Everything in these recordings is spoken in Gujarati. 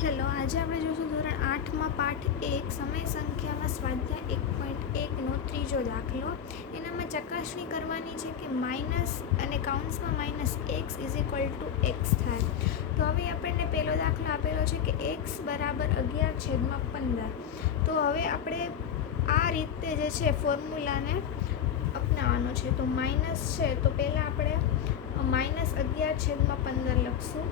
હેલો, આજે આપણે જોઈશું ધોરણ 8માં પાઠ 1 સમય સંખ્યામાં સ્વાધ્યાય 1.1નો ત્રીજો દાખલો. એનામાં ચકાસણી કરવાની છે કે માઇનસ અને કાઉન્સમાં -x = x થાય. તો હવે આપણને પહેલો દાખલો આપેલો છે કે x બરાબર 11/15. તો હવે આપણે આ રીતે જે છે ફોર્મ્યુલાને અપનાવવાનો છે. તો માઇનસ છે તો પહેલાં આપણે -11/15 લખશું.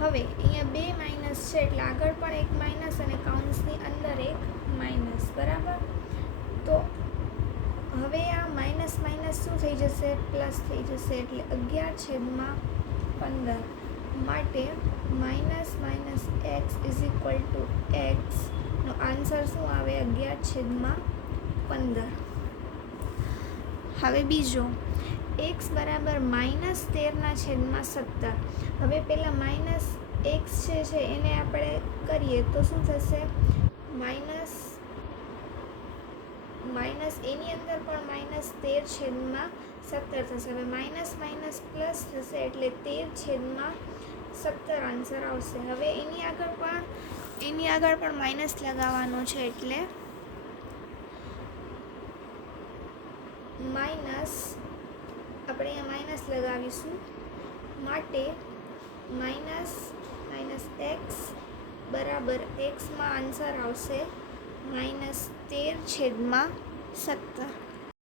હવે અહીંયા બે માઇનસ છે એટલે આગળ પણ એક માઇનસ અને કાઉન્સની અંદર એક માઇનસ, બરાબર. તો હવે આ માઇનસ શું થઈ જશે? પ્લસ થઈ જશે. એટલે 11/15 માટે -x નો આન્સર શું આવે? 11/15. હવે બીજો x બરાબર -13/17. હવે પહેલાં માઇનસ એક્સ છે એને આપણે કરીએ તો શું થશે? માઇનસ એની અંદર પણ -13/17 થશે. હવે માઇનસ પ્લસ થશે એટલે 13/17 આન્સર આવશે. હવે એની આગળ પણ માઇનસ લગાવવાનો છે એટલે માઇનસ, આપણે અહીંયા માઇનસ લગાવીશું. માટે -x બરાબર એક્સમાં આન્સર આવશે -13/17.